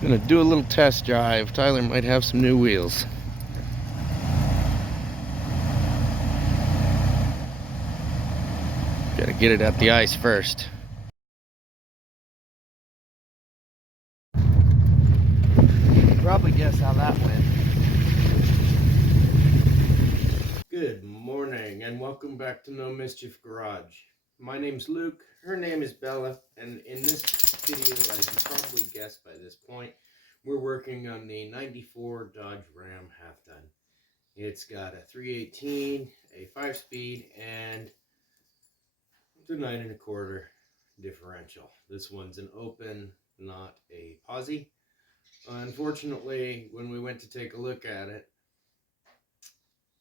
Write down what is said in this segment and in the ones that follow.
Gonna do a little test drive. Tyler might have some new wheels. Gotta get it at the ice first. Probably guess how that went. Good morning and welcome back to No Mischief Garage. My name's Luke, her name is Bella, and in this video, as you probably guessed by this point, we're working on the 94 Dodge Ram half-ton. It's got a 318, a 5-speed, and the 9 1/4 differential. This one's an open, not a posi. Unfortunately, when we went to take a look at it,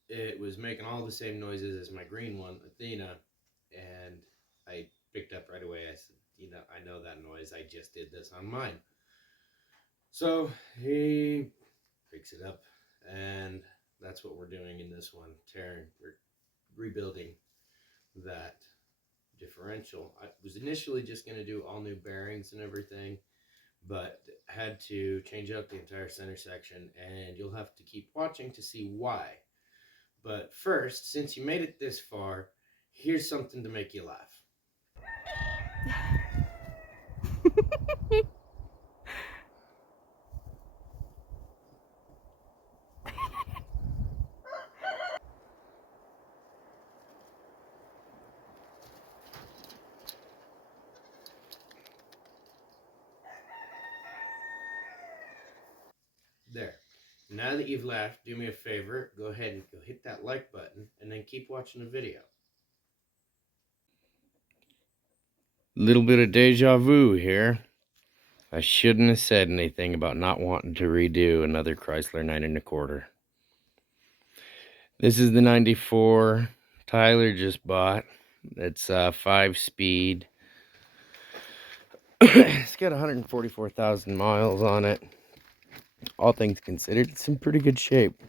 it was making all the same noises as my green one, Athena, and I picked up right away. I said, I know that noise. I just did this on mine. So he picks it up, and that's what we're doing in this one. We're rebuilding that differential. I was initially just going to do all new bearings and everything, but had to change out the entire center section, and you'll have to keep watching to see why. But first, since you made it this far, here's something to make you laugh. There. Now that you've laughed, do me a favor, go ahead and go hit that like button, and then keep watching the video. Little bit of deja vu here. I shouldn't have said anything about not wanting to redo another Chrysler 9 1/4. This is the 94 Tyler just bought. It's 5-speed. It's got 144,000 miles on it. All things considered, it's in pretty good shape.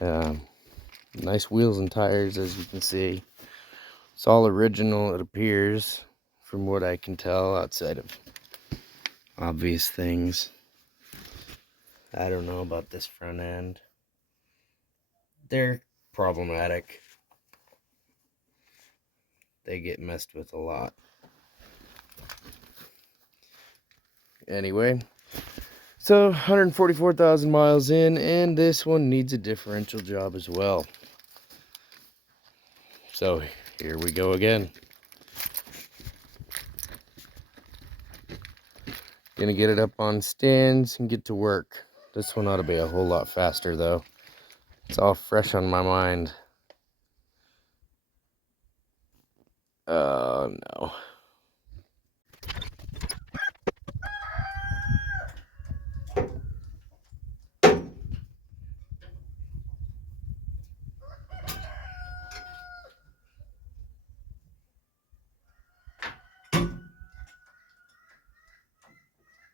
Nice wheels and tires, as you can see. It's all original, it appears, from what I can tell, outside of obvious things. I don't know about this front end. They're problematic. They get messed with a lot. Anyway, so 144,000 miles in, and this one needs a differential job as well. So here we go again. Gonna get it up on stands and get to work. This one ought to be a whole lot faster though. It's all fresh on my mind. Oh no.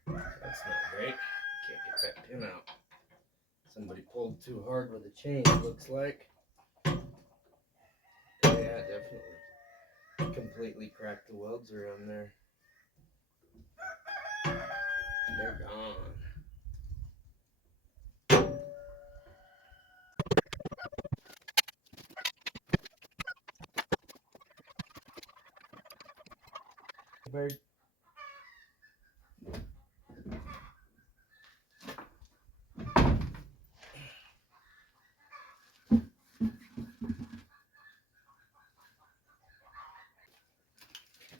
That's not great. Can't get that pin out. Somebody pulled too hard with the chain, it looks like. Yeah, definitely. Completely cracked the welds around there. They're gone. Bird.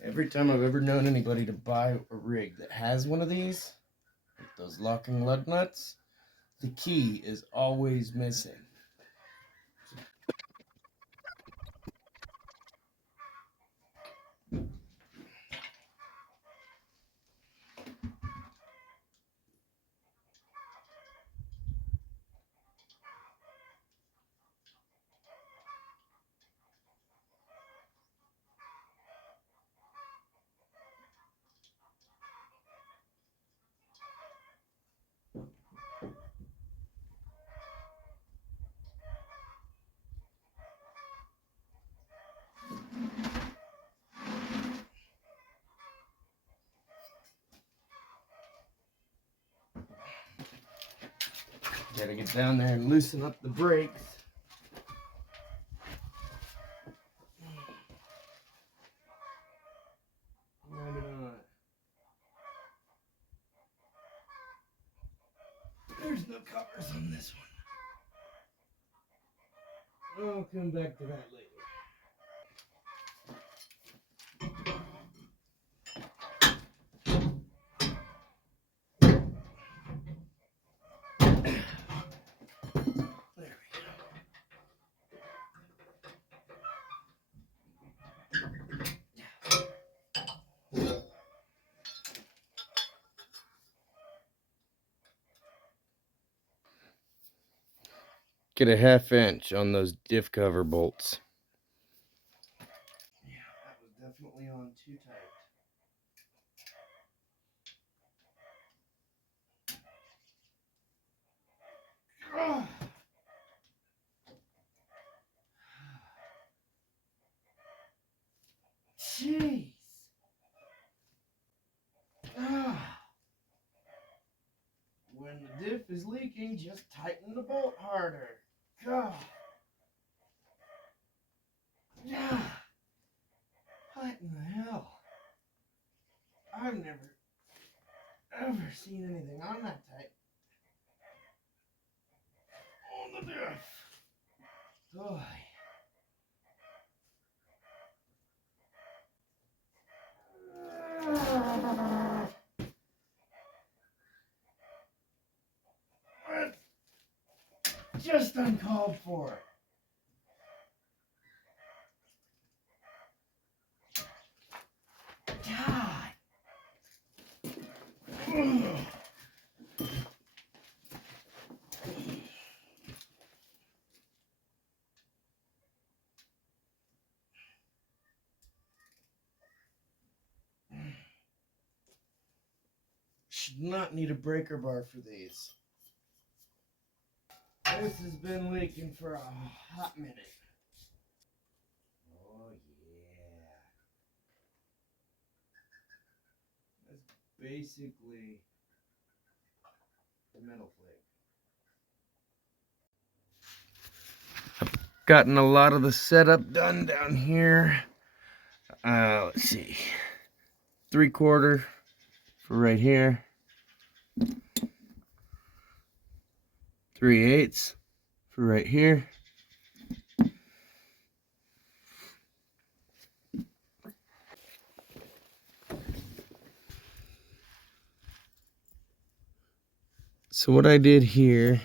Every time I've ever known anybody to buy a rig that has one of these, like those locking lug nuts, the key is always missing. Gotta get down there and loosen up the brakes. Maybe not. There's no covers on this one. I'll come back to that later. Get a 1/2 inch on those diff cover bolts. Yeah, that was definitely on too tight. Oh. Jeez. Ah. When the diff is leaking, just tighten the bolt harder. God. Yeah. What in the hell? I've never ever seen anything on that tight. On the diff. Oh. What? Just uncalled for. God. Should not need a breaker bar for these. This has been leaking for a hot minute. Oh yeah. That's basically the metal flake. Gotten a lot of the setup done down here. Let's see. 3/4 for right here. 3/8 for right here. So what I did here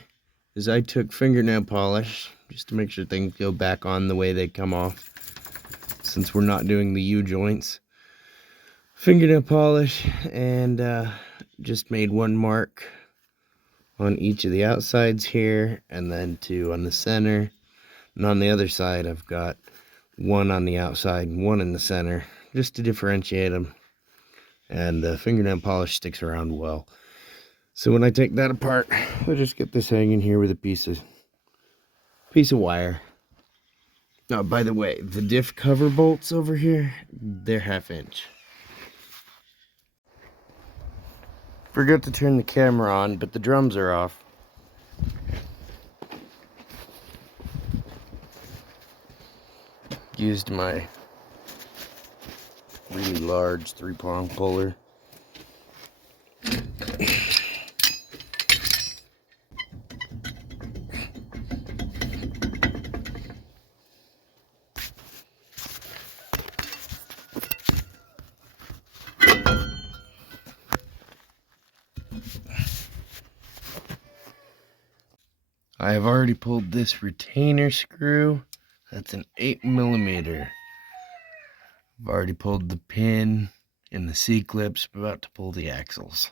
is I took fingernail polish just to make sure things go back on the way they come off, since we're not doing the U-joints. Fingernail polish, and just made one mark on each of the outsides here, and then 2 on the center. And on the other side, I've got 1 on the outside and 1 in the center, just to differentiate them. And the fingernail polish sticks around well. So when I take that apart, I'll just get this hanging here with a piece of wire. Now, by the way, the diff cover bolts over here, they're 1/2 inch. Forgot to turn the camera on, but the drums are off. Used my really large 3-prong puller. I have already pulled this retainer screw. That's an 8mm. I've already pulled the pin and the C-clips. I'm about to pull the axles.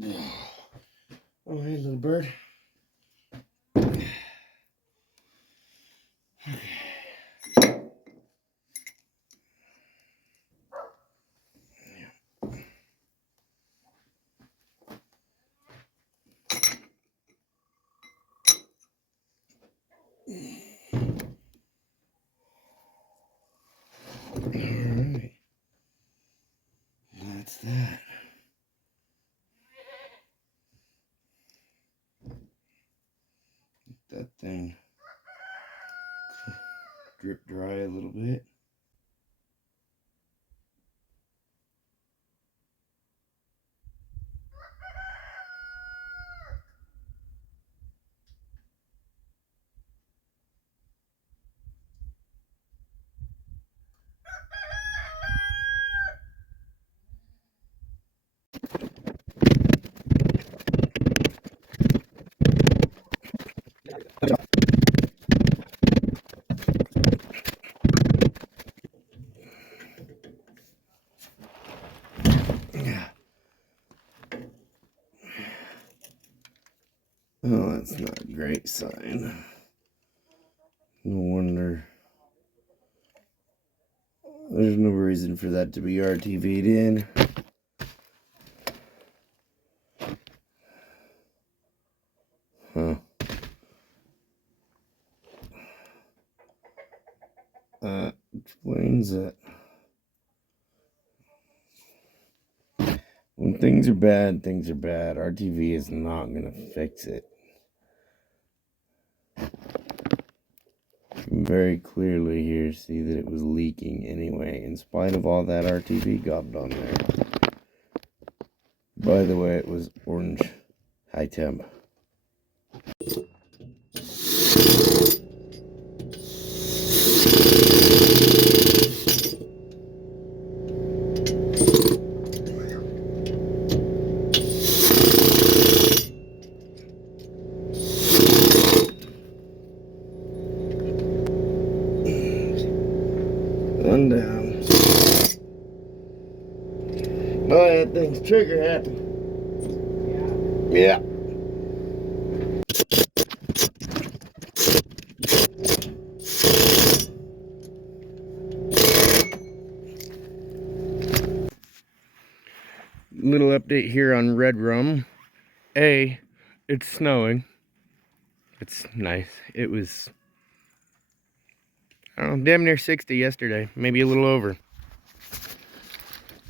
Oh, hey, little bird. Alright. That's that. That thing drip dry a little bit. Oh, that's not a great sign. No wonder. There's no reason for that to be RTV'd in. Huh. Explains that. When things are bad, things are bad. RTV is not going to fix it. You can very clearly here see that it was leaking anyway, in spite of all that RTV gobbed on there. By the way, it was orange high temp. One down. Boy, that thing's trigger happy. Yeah. Little update here on RedRum. It's snowing. It's nice. It was, I don't know, damn near 60 yesterday, maybe a little over.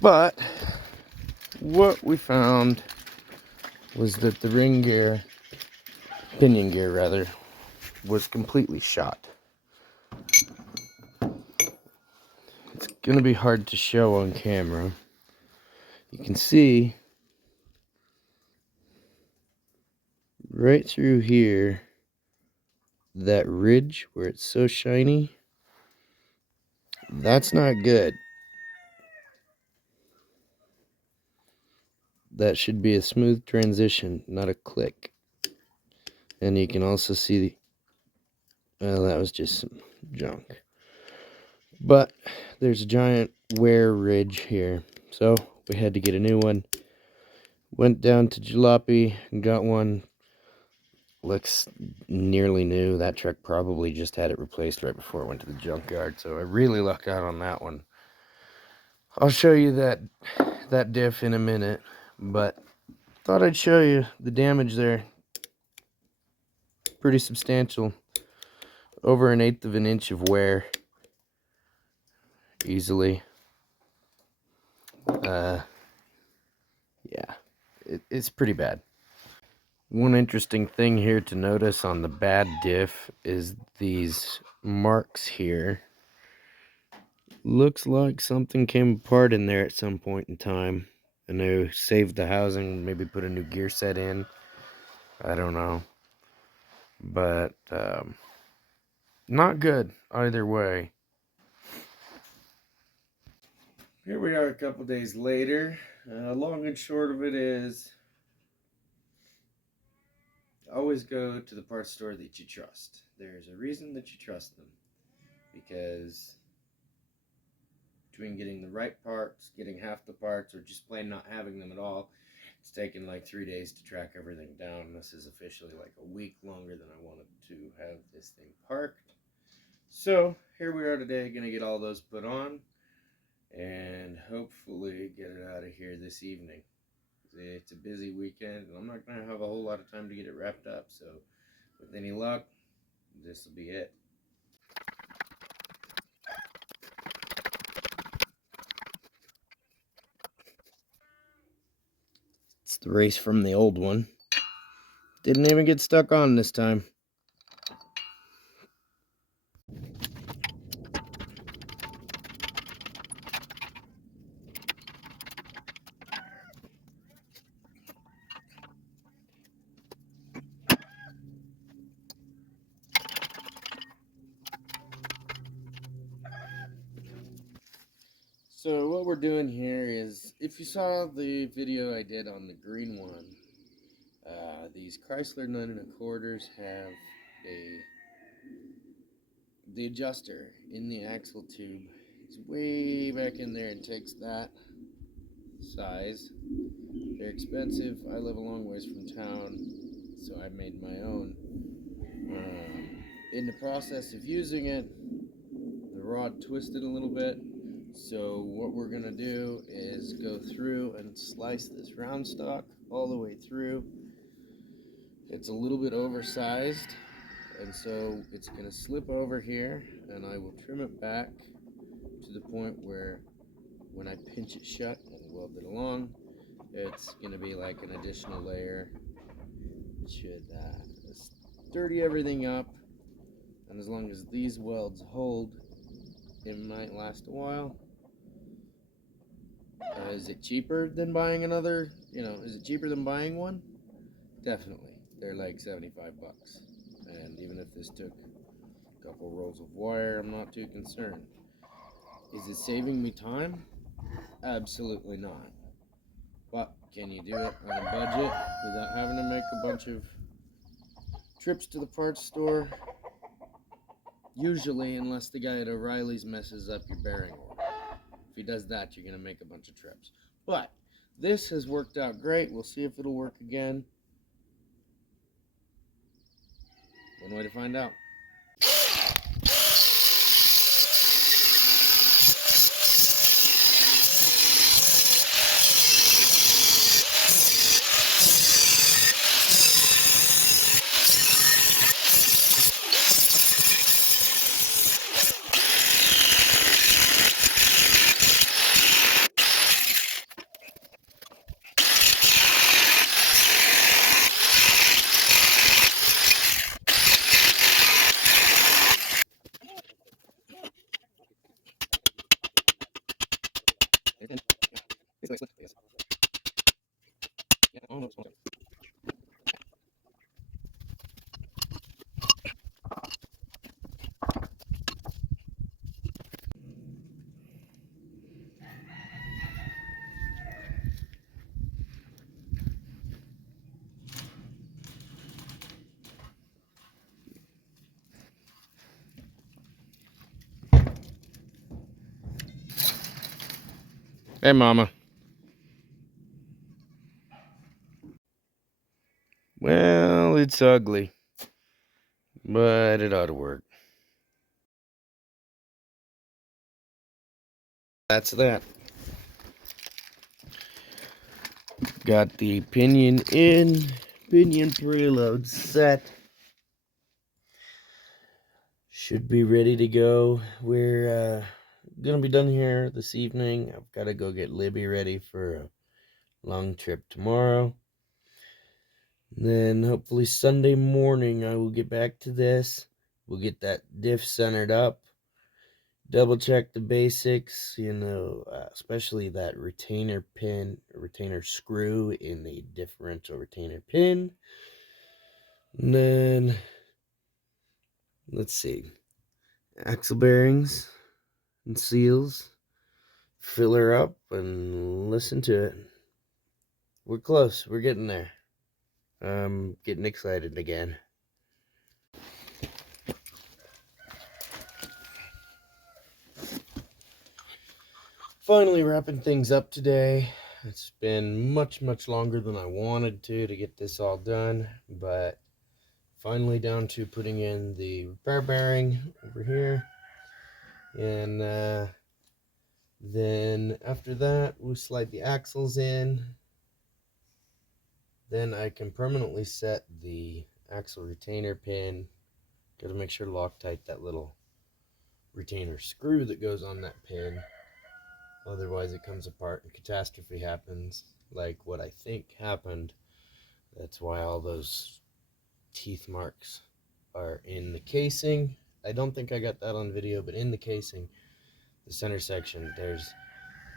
But what we found was that the ring gear, pinion gear rather, was completely shot. It's gonna be hard to show on camera. You can see right through here that ridge where it's so shiny. That's not good. That should be a smooth transition, not a click. And you can also see, well, that was just some junk. But there's a giant wear ridge here. So we had to get a new one. Went down to Jalopy and got one. Looks nearly new. That truck probably just had it replaced right before it went to the junkyard. So I really lucked out on that one. I'll show you that diff in a minute. But thought I'd show you the damage there. Pretty substantial. Over 1/8 of an inch of wear. Easily. Yeah. It's pretty bad. One interesting thing here to notice on the bad diff is these marks here. Looks like something came apart in there at some point in time. And they saved the housing, maybe put a new gear set in. I don't know. But not good either way. Here we are a couple days later. Long and short of it is, always go to the parts store that you trust. There's a reason that you trust them. Because between getting the right parts, getting half the parts, or just plain not having them at all, It's taken like 3 days to track everything down. This is officially like a week longer than I wanted to have this thing parked. So here we are today, gonna get all those put on and hopefully get it out of here this evening. It's a busy weekend and I'm not gonna have a whole lot of time to get it wrapped up, so with any luck, this will be it. It's the race from the old one. Didn't even get stuck on this time. So what we're doing here is, if you saw the video I did on the green one, these Chrysler 9 1/4s have the adjuster in the axle tube. It's way back in there and takes that size. They're expensive. I live a long ways from town, so I made my own. In the process of using it, the rod twisted a little bit. So what we're going to do is go through and slice this round stock all the way through. It's a little bit oversized, and so it's going to slip over here, and I will trim it back to the point where when I pinch it shut and weld it along, it's going to be like an additional layer. It should sturdy everything up, and as long as these welds hold, it might last a while. Is it cheaper than buying another? Is it cheaper than buying one? Definitely. They're like 75 bucks. And even if this took a couple rolls of wire, I'm not too concerned. Is it saving me time? Absolutely not. But can you do it on a budget without having to make a bunch of trips to the parts store? Usually, unless the guy at O'Reilly's messes up your bearing order. If he does that, you're going to make a bunch of trips. But this has worked out great. We'll see if it'll work again. One way to find out. Hey, Mama. Well, it's ugly, but it ought to work. That's that. Got the pinion in, pinion preload set. Should be ready to go. We're gonna be done here this evening. I've got to go get Libby ready for a long trip tomorrow. Then hopefully Sunday morning I will get back to this. We'll get that diff centered up. Double check the basics, especially that retainer pin, retainer screw in the differential retainer pin. And then, let's see, axle bearings and seals. Fill her up and listen to it. We're close. We're getting there. I'm getting excited again. Finally wrapping things up today. It's been much longer than I wanted to get this all done, but finally down to putting in the repair bearing over here. And then after that, we'll slide the axles in. Then I can permanently set the axle retainer pin. Got to make sure to Loctite that little retainer screw that goes on that pin. Otherwise it comes apart and catastrophe happens, like what I think happened. That's why all those teeth marks are in the casing. I don't think I got that on video, but in the casing, the center section, there's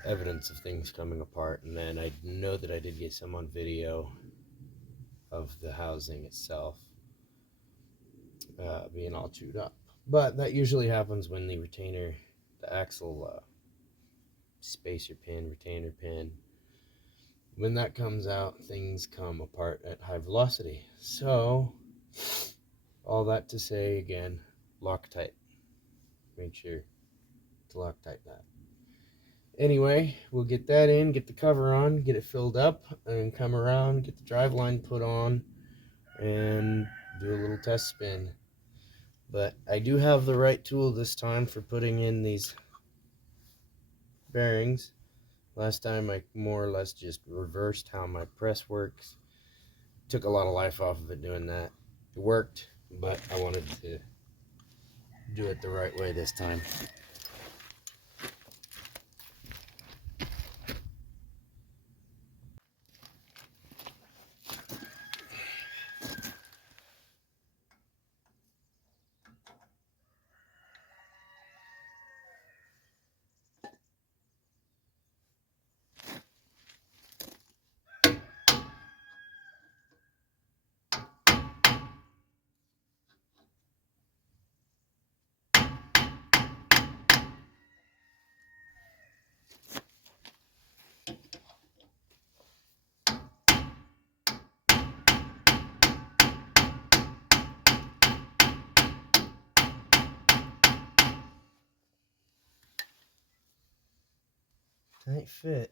evidence of things coming apart. And then I know that I did get some on video of the housing itself being all chewed up. But that usually happens when the retainer, the axle spacer pin, retainer pin, when that comes out, things come apart at high velocity. So, all that to say again, Loctite. Make sure to Loctite that. Anyway, we'll get that in, get the cover on, get it filled up, and come around, get the drive line put on, and do a little test spin. But I do have the right tool this time for putting in these bearings. Last time I more or less just reversed how my press works. Took a lot of life off of it doing that. It worked, but I wanted to do it the right way this time. Tight fit.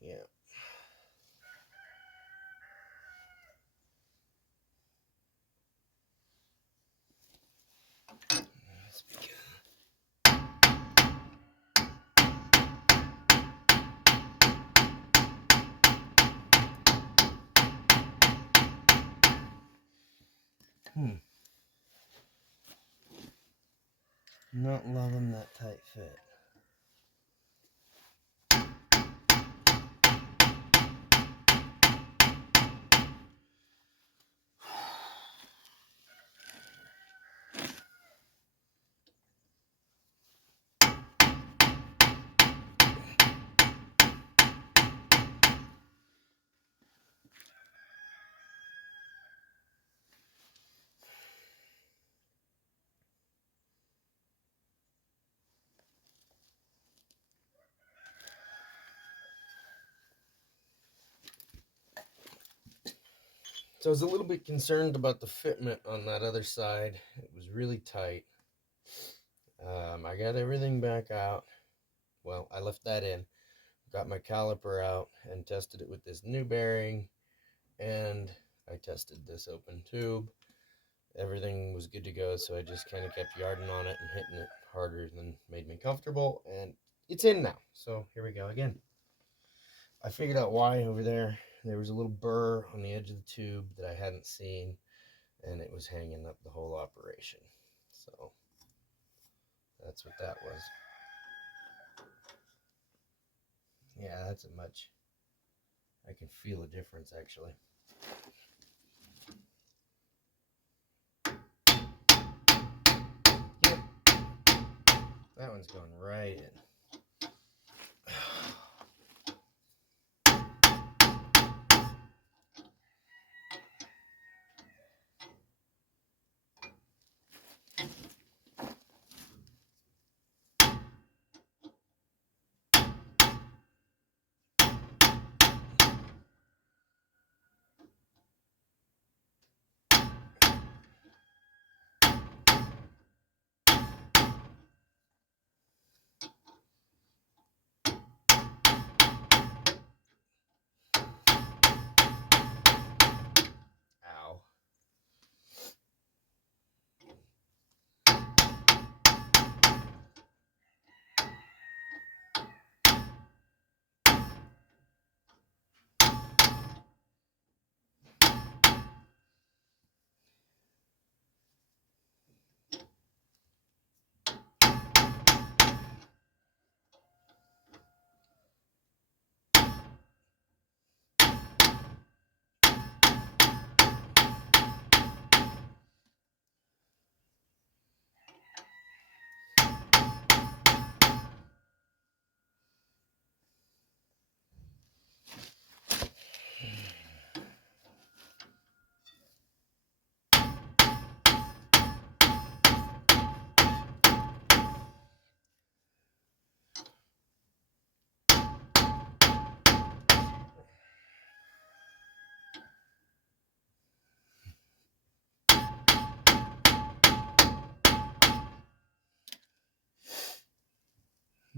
Yeah. Let's begin. Not loving that tight fit. So I was a little bit concerned about the fitment on that other side. It was really tight. I got everything back out. Well, I left that in. Got my caliper out and tested it with this new bearing. And I tested this open tube. Everything was good to go, so I just kind of kept yarding on it and hitting it harder than made me comfortable. And it's in now. So here we go again. I figured out why over there. There was a little burr on the edge of the tube that I hadn't seen, and it was hanging up the whole operation. So that's what that was. Yeah, that's a much. I can feel a difference actually. Yep. That one's going right in.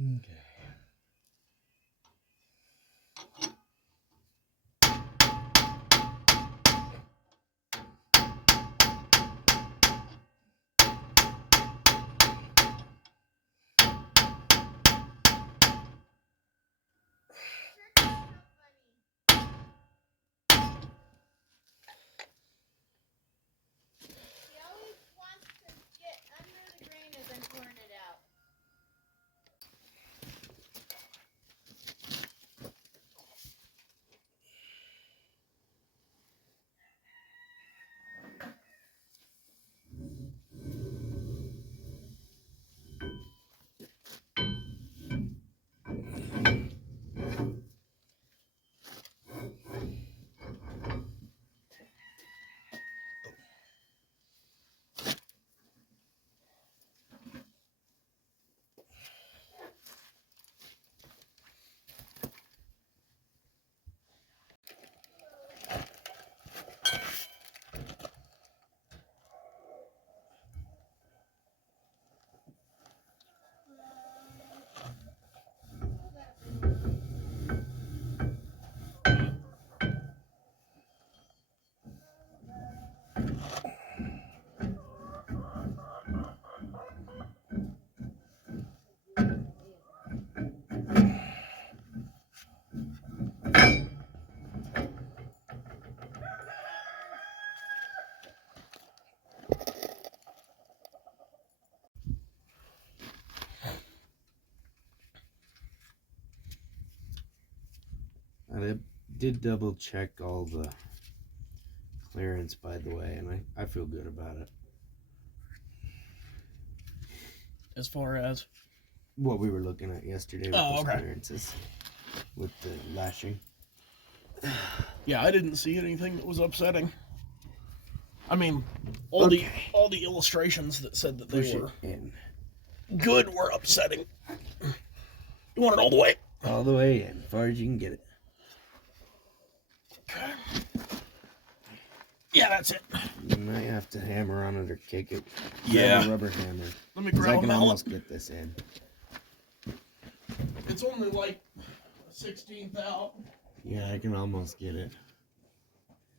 Okay. I did double check all the clearance, by the way, and I feel good about it. As far as what we were looking at yesterday with those clearances with the lashing. Yeah, I didn't see anything that was upsetting. I mean, all the illustrations that said that they were good were upsetting. You want it all the way? All the way in, as far as you can get it. Okay. Yeah, that's it. You might have to hammer on it or kick it. Yeah. Grab a rubber hammer. Let me grab I can almost get this in. It's only like 16th out. Yeah, I can almost get it.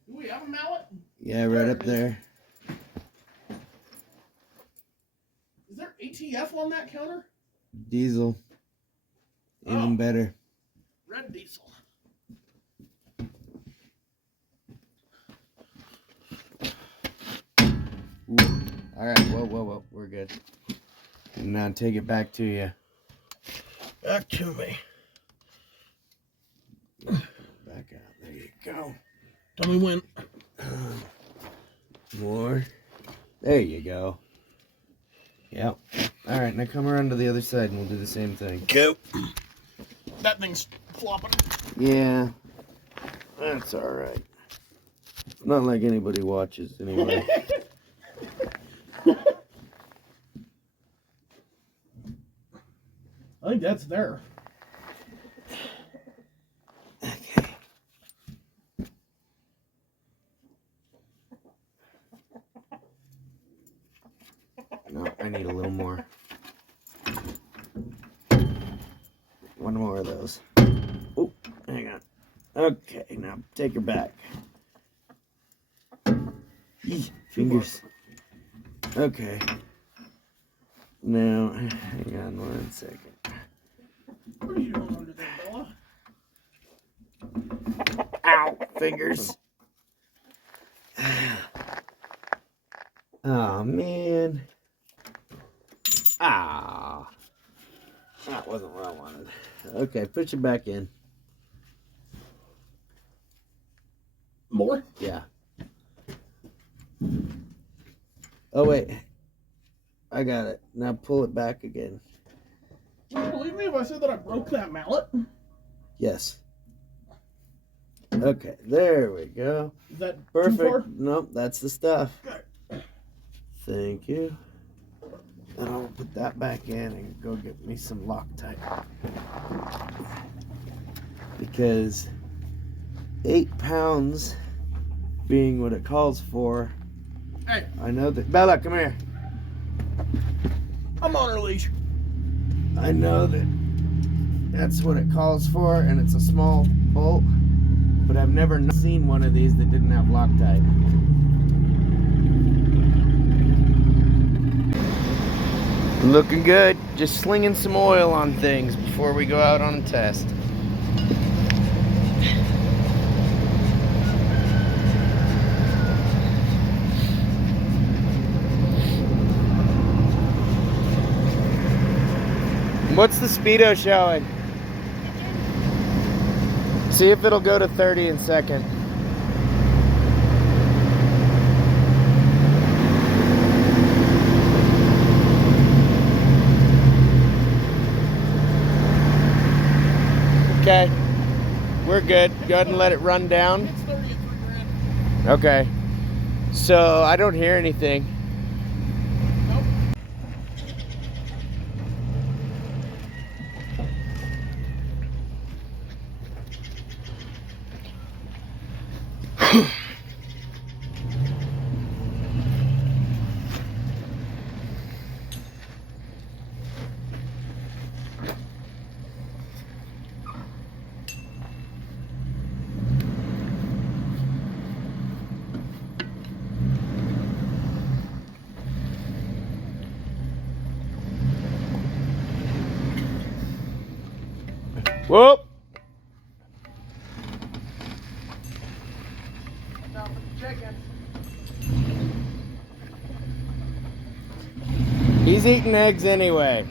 Do we have a mallet? Yeah, right up there. Is there ATF on that counter? Diesel. Even better. Red diesel. Ooh. All right, whoa. We're good. And now take it back to you. Back to me. Back out. There you go. Tell me when. More. There you go. Yep. All right, now come around to the other side and we'll do the same thing. Go. That thing's flopping. Yeah. That's all right. It's not like anybody watches anyway. I think that's there. Okay. No, I need a little more. One more of those. Oh, hang on. Okay, now take her back. Eesh, fingers. Okay. Now, hang on 1 second. What are you doing under there, Bella? Ow, fingers. Oh, man. Ah. That wasn't what I wanted. Okay, put you back in. More? Yeah. Oh, wait. I got it. Now pull it back again. Would you believe me if I said that I broke that mallet? Yes. Okay, there we go. Is that perfect? Too far? Nope, that's the stuff. Okay. Thank you. And I'll put that back in and go get me some Loctite. Because 8 pounds being what it calls for, Hey. I know that... Bella, come here. I'm on her leash. I know that That's what it calls for, and it's a small bolt. But I've never seen one of these that didn't have Loctite. Looking good. Just slinging some oil on things before we go out on a test. What's the speedo showing? See if it'll go to 30 in second. Okay, we're good. Go ahead and let it run down. It's 30 at 3 grand. Okay, so I don't hear anything. Nope. Whoop! Now for the chicken. He's eating eggs anyway.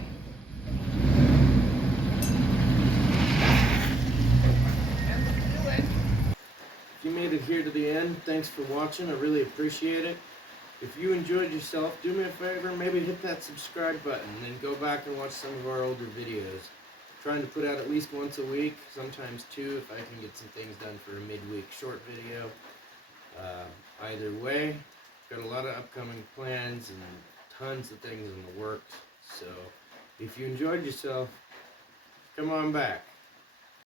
If you made it here to the end, thanks for watching. I really appreciate it. If you enjoyed yourself, do me a favor, maybe hit that subscribe button and then go back and watch some of our older videos. Trying to put out at least once a week, sometimes two if I can get some things done for a midweek short video. Either way, got a lot of upcoming plans and tons of things in the works. So if you enjoyed yourself, come on back.